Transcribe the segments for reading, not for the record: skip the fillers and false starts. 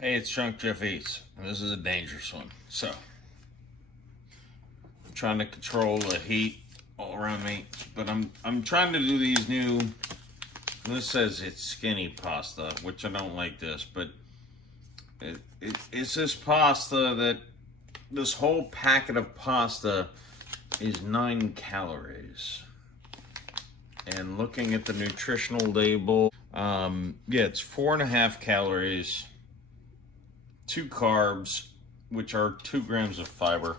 Hey, it's Chunk Jeff Eats, and this is a dangerous one. So, I'm trying to control the heat all around me, but I'm trying to do these new. This says it's skinny pasta, which I don't like this, but it's this pasta that this whole packet of pasta is 9 calories. And looking at the nutritional label, yeah, it's 4.5 calories. 2 carbs, which are 2 grams of fiber.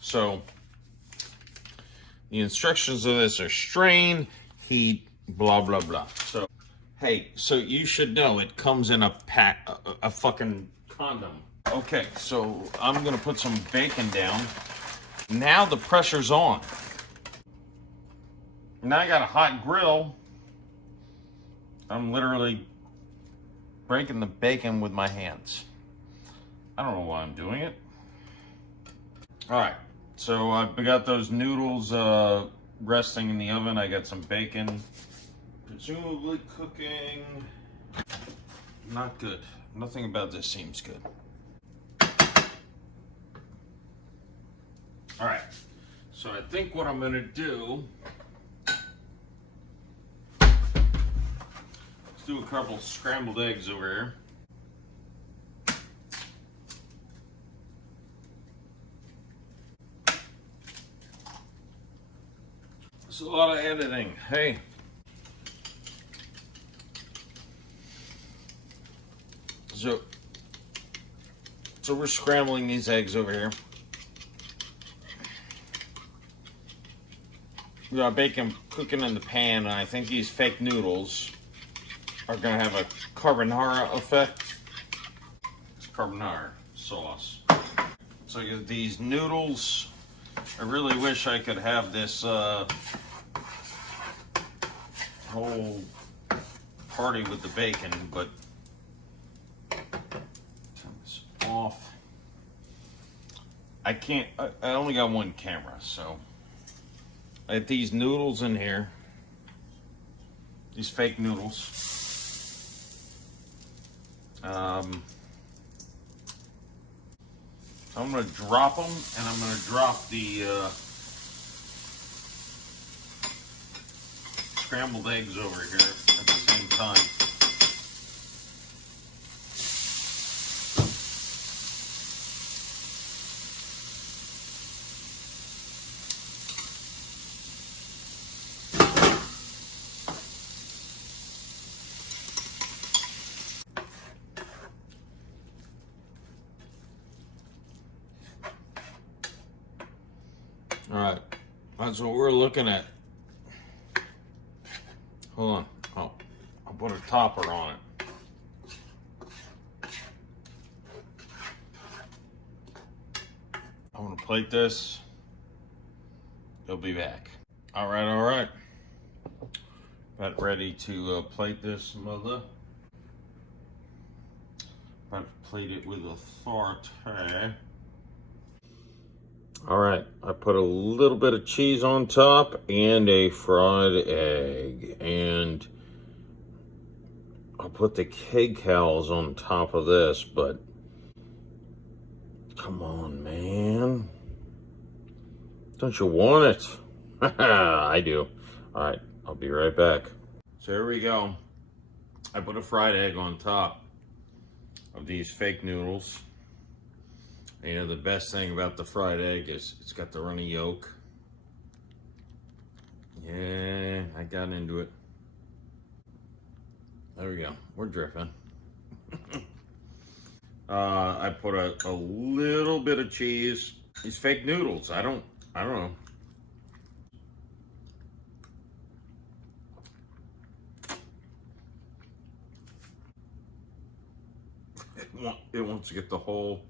So the instructions of this are strain, heat, blah blah blah. So hey, so you should know it comes in a fucking condom. Okay, so I'm gonna put some bacon down. Now the pressure's on. Now I got a hot grill. I'm literally breaking the bacon with my hands. I don't know why I'm doing it. All right, so I got those noodles resting in the oven. I got some bacon, presumably cooking. Not good. Nothing about this seems good. All right, so I think what I'm gonna do, let's do a couple scrambled eggs over here. It's a lot of editing. Hey. So we're scrambling these eggs over here. We got bacon cooking in the pan, and I think these fake noodles are gonna have a carbonara effect. It's carbonara sauce. So I got these noodles. I really wish I could have this whole party with the bacon, but turn this off. I can't. I only got one camera, so I have these noodles in here. These fake noodles. I'm gonna drop them, and I'm gonna drop the scrambled eggs over here at the same time. All right, that's what we're looking at. Hold on. Oh, I'll put a topper on it. I'm gonna plate this. You'll be back. All right, all right. About ready to plate this mother. About to plate it with authority. All right, I put a little bit of cheese on top and a fried egg, and I'll put the keg cows on top of this, but come on, man. Don't you want it? I do. All right, I'll be right back. So here we go. I put a fried egg on top of these fake noodles. You know, the best thing about the fried egg is it's got the runny yolk. Yeah, I got into it. There we go. We're dripping. I put a little bit of cheese. These fake noodles, I don't know. It wants to get the whole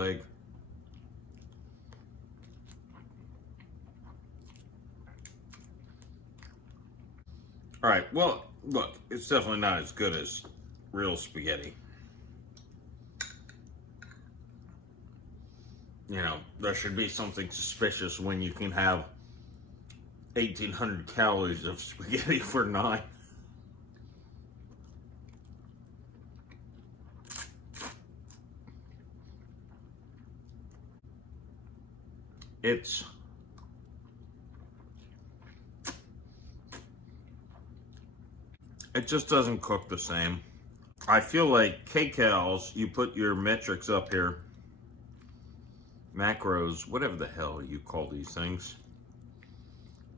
egg. All right, well, look, it's definitely not as good as real spaghetti. You know, there should be something suspicious when you can have 1,800 calories of spaghetti for 9. It just doesn't cook the same. I feel like kcals, you put your metrics up here, macros, whatever the hell you call these things.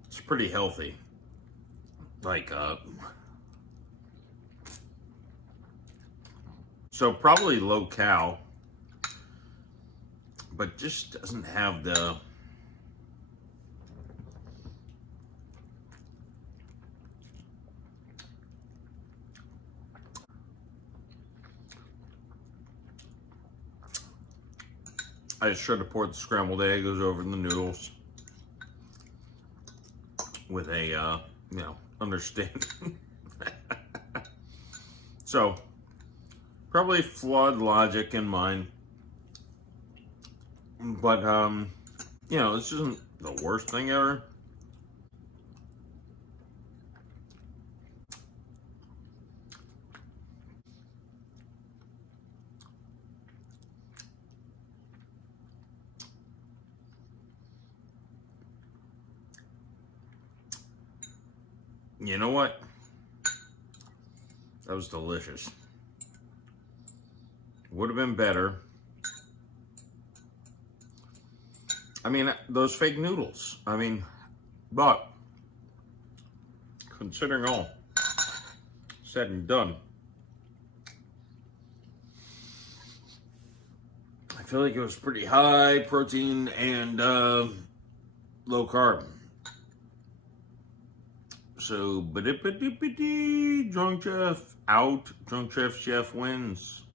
It's pretty healthy. Like, so probably low cal, but just doesn't have the, I just should have poured the scrambled eggs over the noodles with a, understanding. So, probably flawed logic in mine. But, this isn't the worst thing ever. You know what? That was delicious. Would have been better. I mean, those fake noodles. I mean, but considering all said and done, I feel like it was pretty high protein and low carb. So, drunk chef out. Drunk chef wins.